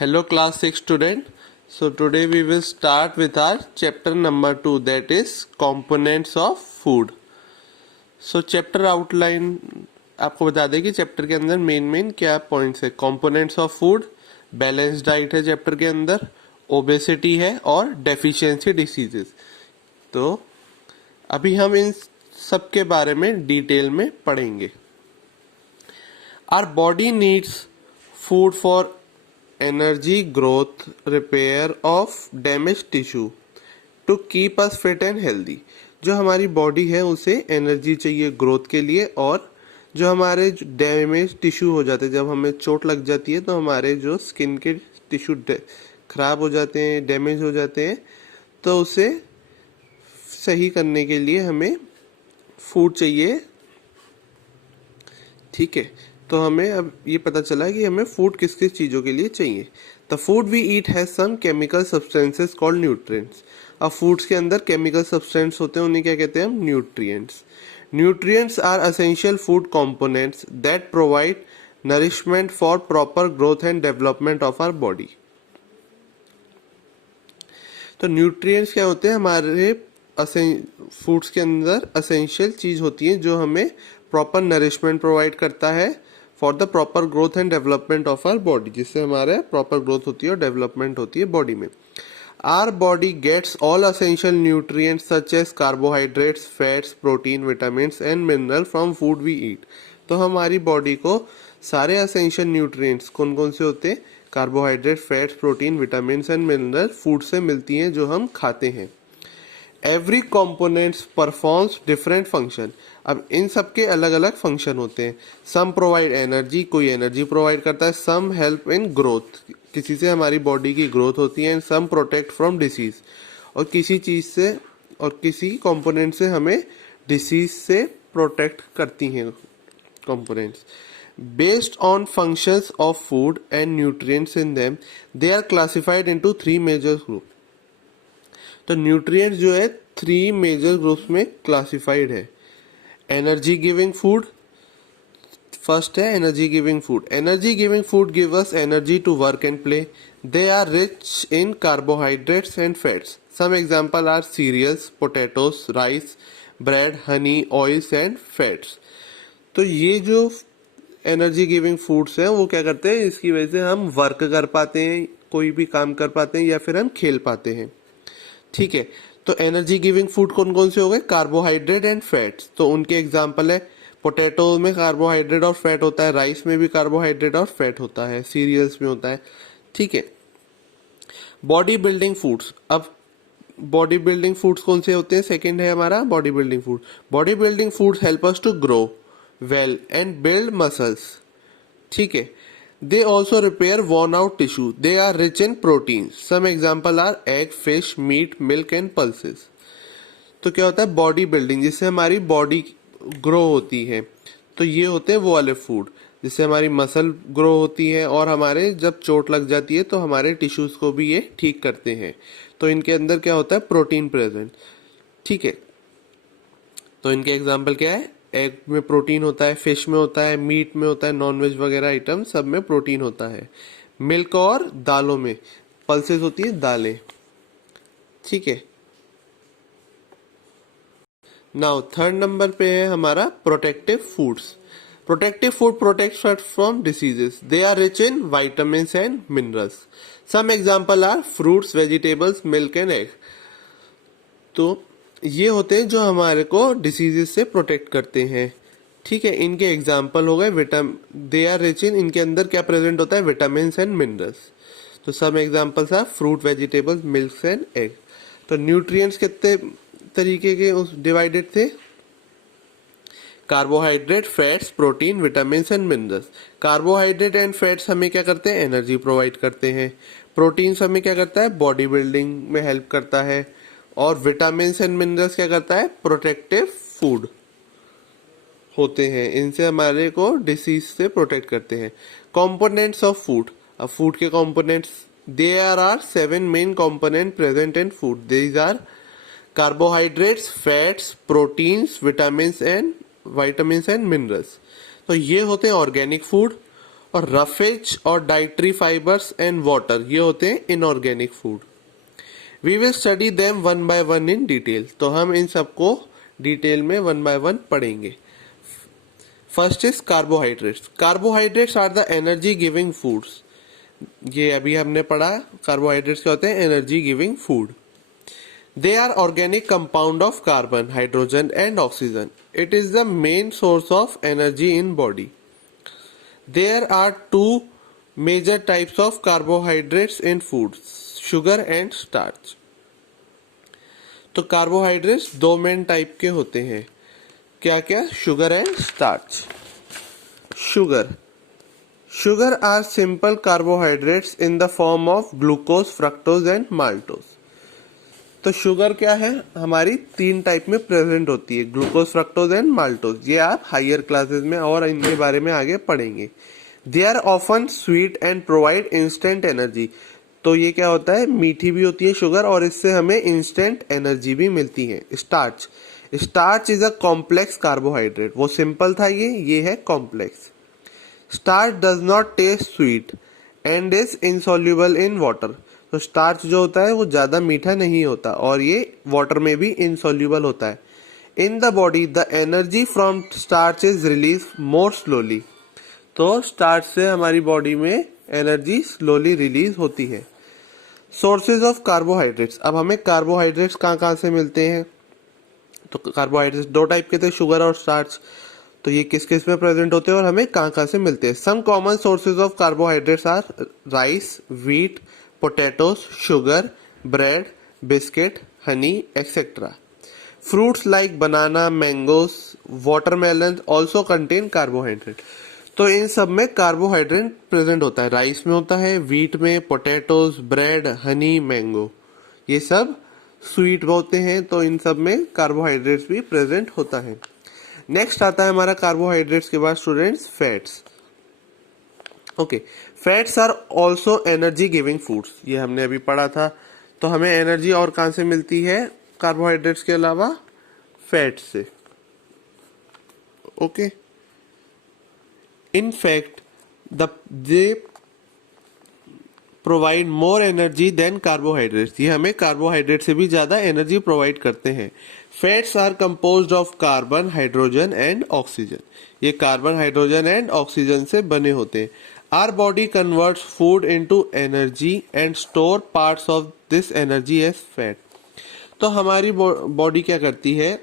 Hello class 6 student. So today we will start with our chapter number 2, that is components of food. So chapter outline आपको बता दें कि chapter के अंदर main क्या points है. Components of food, balance diet है chapter के अंदर, ओबेसिटी है और डेफिशिएंसी डिसीजेस. तो अभी हम इन सब के बारे में डिटेल में पढ़ेंगे. Our body needs food for energy, growth, repair of damage tissue to keep us fit and healthy. जो हमारी बॉडी है उसे एनर्जी चाहिए ग्रोथ के लिए, और जो हमारे डैमेज टिश्यू हो जाते हैं, जब हमें चोट लग जाती है तो हमारे जो स्किन के टिश्यू खराब हो जाते हैं, डैमेज हो जाते हैं, तो उसे सही करने के लिए हमें फूड चाहिए. ठीक है, तो हमें अब ये पता चला कि हमें फूड किस किस चीज़ों के लिए चाहिए. The food we eat has some chemical substances called nutrients. अब फूड्स के अंदर केमिकल सब्सटेंस होते हैं, उन्हें क्या कहते हैं हम? Nutrients. Nutrients are essential food components that provide nourishment for proper growth and development of our body. तो न्यूट्रिएंट्स क्या होते हैं? हमारे फूड्स के अंदर एसेंशियल चीज होती है जो हमें प्रॉपर नरिशमेंट प्रोवाइड करता है for the proper growth and development of our body, जिससे हमारे प्रॉपर ग्रोथ होती है और डेवलपमेंट होती है बॉडी में. Our body gets all essential nutrients such as carbohydrates, fats, protein, vitamins and mineral from food we eat. तो हमारी बॉडी को सारे एसेंशियल न्यूट्रिएंट्स कौन कौन से होते हैं? Carbohydrate, fats, protein, vitamins and mineral food से मिलती हैं जो हम खाते हैं. Every components performs different function. अब इन सब के अलग अलग फंक्शन होते हैं. सम प्रोवाइड एनर्जी, कोई एनर्जी प्रोवाइड करता है. सम हेल्प इन ग्रोथ, किसी से हमारी बॉडी की ग्रोथ होती है. And some protect from disease, और किसी चीज से और किसी कंपोनेंट से हमें डिसीज से प्रोटेक्ट करती हैं components. Based on functions of food and nutrients in them, they are classified into 3 major group. तो न्यूट्रिएंट्स जो है 3 मेजर ग्रुप्स में क्लासिफाइड है. एनर्जी गिविंग फूड, फर्स्ट है energy giving food. Energy giving food give us energy to work and play. They are rich in carbohydrates and fats. Some example are cereals, potatoes, rice, bread, honey, oils and fats. तो ये जो energy giving foods हैं वो क्या करते हैं? इसकी वजह से हम वर्क कर पाते हैं, कोई भी काम कर पाते हैं, या फिर हम खेल पाते हैं. ठीक है, तो एनर्जी गिविंग फूड कौन कौन से हो गए? Carbohydrate and fats. तो उनके एग्जांपल है, पोटैटो में कार्बोहाइड्रेट और फैट होता है, राइस में भी कार्बोहाइड्रेट और फैट होता है, सीरियल्स में होता है. ठीक है. Body building foods. अब बॉडी बिल्डिंग फूड्स कौन से होते हैं? सेकंड है हमारा body building food. Body building foods help us to grow well and build muscles. ठीक है. They also repair worn out tissue. They are rich in proteins. Some example are egg, fish, meat, milk and pulses. तो क्या होता है? Body building, जिससे हमारी body grow होती है. तो ये होते हैं वो वाले फूड जिससे हमारी मसल ग्रो होती है, और हमारे जब चोट लग जाती है तो हमारे टिश्यूज को भी ये ठीक करते हैं. तो इनके अंदर क्या होता है? Protein present. ठीक है, तो इनके एग्जाम्पल क्या है? एग में प्रोटीन होता है, फिश में होता है, मीट में होता है, नॉनवेज वगैरह आइटम सब में प्रोटीन होता है. मिल्क और दालों में पल्सेस होती है, दालें. ठीक है. नाउ थर्ड नंबर पे है हमारा protective foods. Protective food protects us from diseases. They are rich in vitamins and minerals. Some example are fruits, vegetables, milk and egg. तो ये होते हैं जो हमारे को डिसीजेस से प्रोटेक्ट करते हैं. ठीक है, इनके एग्जाम्पल हो गए दे आर रिच इन, इनके अंदर क्या प्रेजेंट होता है? Vitamins and minerals. तो some examples are fruit, vegetables, milk and egg. तो न्यूट्रिएंट्स कितने तरीके के डिवाइडेड थे? Carbohydrate, fats, protein, vitamins and minerals. Carbohydrate and fats हमें क्या करते हैं? एनर्जी प्रोवाइड करते हैं. प्रोटीन्स हमें क्या करता है? बॉडी बिल्डिंग में हेल्प करता है. और विटामिन एंड मिनरल्स क्या करता है? प्रोटेक्टिव फूड होते हैं, इनसे हमारे को डिसीज से प्रोटेक्ट करते हैं. Components of food. अब फूड के components, there are 7 main component present in food. These are carbohydrates, fats, proteins, vitamins and minerals. तो ये होते हैं ऑर्गेनिक फूड. और रफेज और डाइटरी फाइबर्स एंड वाटर, ये होते हैं inorganic food. We will study them one by one in detail, तो हम इन सबको डिटेल में वन बाय वन पढ़ेंगे। First is carbohydrates. Carbohydrates are the energy giving foods. ये अभी हमने पढ़ा, कार्बोहाइड्रेट्स क्या होते हैं? Energy giving food. They are organic compound of carbon, hydrogen and oxygen. It is the main source of energy in body. There are two major types of carbohydrates in foods, sugar and starch. तो carbohydrates दो main type के होते हैं, क्या क्या? Sugar and starch. Sugar are simple carbohydrates in the form of glucose, fructose and maltose. तो sugar क्या है? हमारी तीन टाइप में प्रेजेंट होती है, ग्लूकोज, फ्रक्टोज एंड माल्टोज। ये आप हायर क्लासेस में और इनके बारे में आगे पढ़ेंगे। They are often sweet and provide instant energy. तो ये क्या होता है? मीठी भी होती है शुगर और इससे हमें इंस्टेंट एनर्जी भी मिलती है। Starch is a complex carbohydrate. वो सिंपल था, ये है complex. Starch does not test sweet and is insoluble in water. तो स्टार्च जो होता है वो ज्यादा मीठा नहीं होता और ये वाटर में भी इनसॉल्युबल होता है। In the body the energy from starch is release more slowly. तो स्टार्च से हमारी बॉडी में एनर्जी स्लोली रिलीज होती है। Sources of carbohydrates. अब हमें कार्बोहाइड्रेट्स कहाँ से मिलते हैं? तो कार्बोहाइड्रेट्स दो टाइप के थे, शुगर और स्टार्च। तो ये किस किस में प्रेजेंट होते हैं और हमें कहाँ से मिलते हैं? Some common sources of carbohydrates are rice, wheat, potatoes, sugar, bread, biscuit, honey etcetera. Fruits like banana, mangoes, watermelon also contain carbohydrate. तो इन सब में कार्बोहाइड्रेट प्रेजेंट होता है। राइस में होता है, व्हीट में, पोटैटोज, ब्रेड, हनी, मैंगो, ये सब स्वीट होते हैं। तो इन सब में कार्बोहाइड्रेट्स भी प्रेजेंट होता है। नेक्स्ट आता है हमारा कार्बोहाइड्रेट्स के बाद students fats. Okay, fats are also energy giving foods. ये हमने अभी पढ़ा था। तो हमें एनर्जी और कहाँ से मिलती है कार्बोहाइड्रेट्स के अलावा? फैट से। Okay, in fact they provide more energy than carbohydrates. ये हमें कार्बोहाइड्रेट से भी ज्यादा एनर्जी प्रोवाइड करते हैं। Fats are composed of carbon, hydrogen and oxygen. ये कार्बन, हाइड्रोजन एंड ऑक्सीजन से बने होते हैं। Our body converts food into energy and store parts of this energy as fat. तो हमारी बॉडी क्या करती है?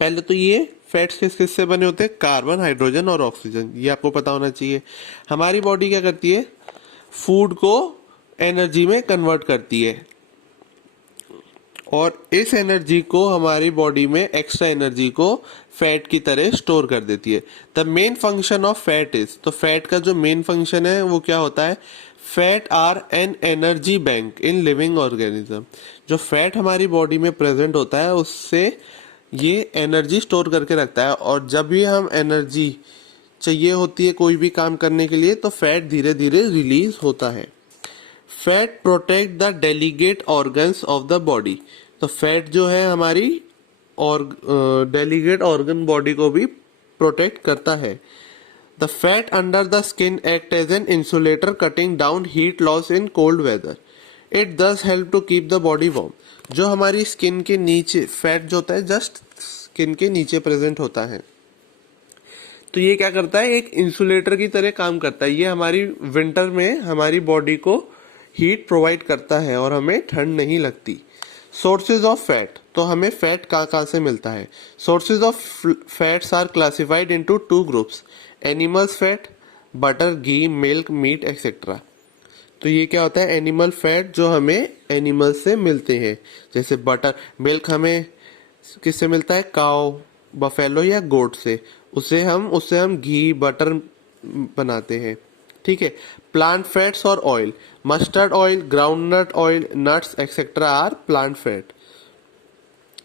पहले तो ये फैट्स किस किस से बने होते हैं? कार्बन, हाइड्रोजन और ऑक्सीजन। ये आपको पता होना चाहिए। हमारी बॉडी क्या करती है? फूड को एनर्जी में कन्वर्ट करती है और इस एनर्जी को हमारी बॉडी में, एक्स्ट्रा एनर्जी को फैट की तरह स्टोर कर देती है। The main function of fat is, तो फैट का जो मेन फंक्शन है वो क्या होता है? Fat are an energy bank in living organism. जो फैट हमारी बॉडी में प्रेजेंट होता है उससे ये एनर्जी स्टोर करके रखता है और जब भी हम एनर्जी चाहिए होती है कोई भी काम करने के लिए तो फैट धीरे धीरे रिलीज होता है। Fat protect the delegate organs of the body. तो फैट जो है हमारी और डेलीगेट ऑर्गन बॉडी को भी प्रोटेक्ट करता है। The fat under the skin act as an insulator cutting down heat loss in cold weather. It thus help to keep the body warm. जो हमारी स्किन के नीचे फैट जो होता है जस्ट स्किन के नीचे प्रेजेंट होता है, तो ये क्या करता है? एक इंसुलेटर की तरह काम करता है। ये हमारी विंटर में हमारी बॉडी को हीट प्रोवाइड करता है और हमें ठंड नहीं लगती। सोर्सेज ऑफ फैट, तो हमें फैट कहाँ से मिलता है? Sources of fats are classified into two groups, animals fat, butter, ghee, milk, meat etcetera. तो ये क्या होता है? एनिमल फैट जो हमें एनिमल से मिलते हैं, जैसे बटर, मिल्क हमें किससे मिलता है? काउ, बफेलो या गोट से। उससे हम घी, बटर बनाते हैं। ठीक है। प्लांट फैट्स और oil, mustard oil, groundnut oil, nuts etcetera are plant fat.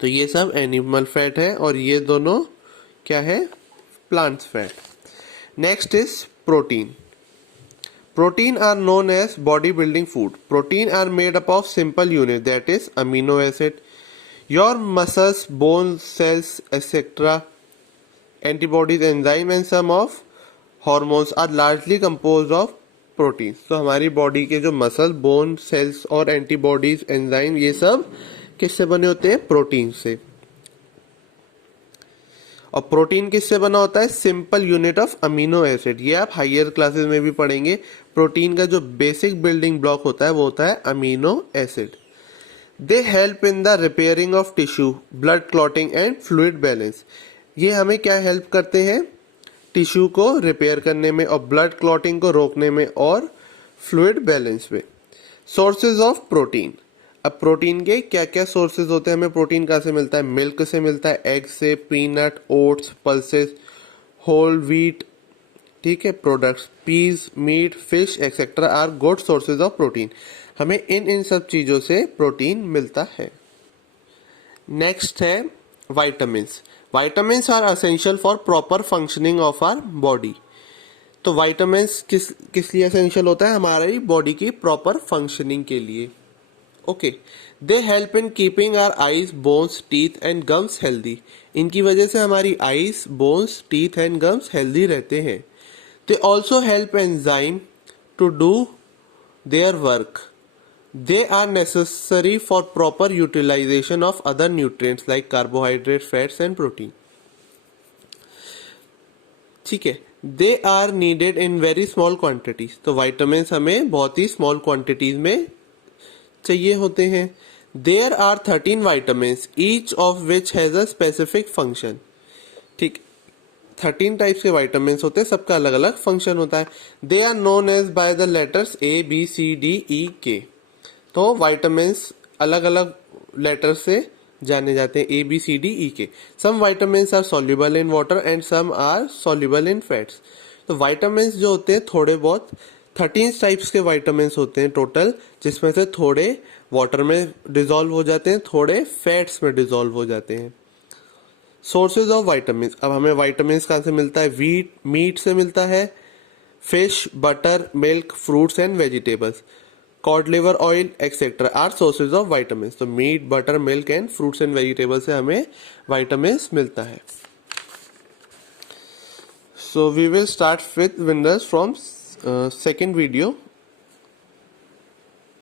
तो ये सब एनिमल फैट है और ये दोनों क्या है? Plant fat. Next is protein. Protein are known as body building food. Protein are made up of simple units, that is amino acid. Your muscles, bones, cells, etc. Antibodies, enzyme and some of hormones are largely composed of protein. तो हमारी body के जो muscle, bone, cells और antibodies, enzyme, ये सब किससे बने होते हैं? प्रोटीन से। और प्रोटीन किससे बना होता है? Simple unit of amino acid. ये आप हायर क्लासेस में भी पढ़ेंगे। प्रोटीन का जो बेसिक बिल्डिंग ब्लॉक होता है वो होता है amino acid. They help in the repairing of tissue, blood clotting and fluid balance. ये हमें क्या हेल्प करते हैं? टिश्यू को रिपेयर करने में और ब्लड क्लॉटिंग को रोकने में और फ्लूइड बैलेंस में। Sources of protein. अब प्रोटीन के क्या क्या सोर्सेज होते हैं? हमें प्रोटीन कहाँ से मिलता है? मिल्क से मिलता है, एग से, peanut, oats, pulses, whole wheat, ठीक है, products, peas, meat, fish etcetera are good sources of protein. हमें इन सब चीजों से प्रोटीन मिलता है। नेक्स्ट है vitamins. Vitamins are essential for proper functioning of our body. तो वाइटामिन्स किस लिए असेंशियल होता है? हमारी बॉडी की प्रॉपर फंक्शनिंग के लिए। Okay, they help in keeping our eyes, bones, teeth and gums healthy. इनकी वजह से हमारी eyes, bones, teeth and gums healthy रहते हैं। They also help enzyme to do their work. They are necessary for proper utilization of other nutrients like carbohydrates, fats and protein. ठीक है, they are needed in very small quantities. तो vitamins हमें बहुत ही small quantities में चाहिए होते हैं। There are 13 vitamins, each of which has a specific function. ठीक, 13 टाइप्स के वाइटामिन होते हैं, सबका अलग अलग फंक्शन होता है। They are known as by the letters A, B, C, D, E, K. तो वाइटामिन अलग अलग लेटर से जाने जाते हैं, ए, B, C, D, E, K. Some vitamin are soluble in water and some are soluble in fats. तो vitamin जो होते हैं थोड़े बहुत 13 टाइप्स के वाइटामिन होते हैं टोटल, जिसमें से थोड़े वाटर में डिजोल्व हो जाते हैं, थोड़े फैट्स में डिजोल्व हो जाते हैं। Sources of vitamin. अब हमें वाइटामिन कहाँ से मिलता है? वीट, मीट से मिलता है, fish, butter, milk, fruits and vegetables, cod liver oil etcetera are sources of vitamin. तो meat, butter, milk and fruits and vegetables से हमें वाइटामिन मिलता है। So we will start with winners from second video.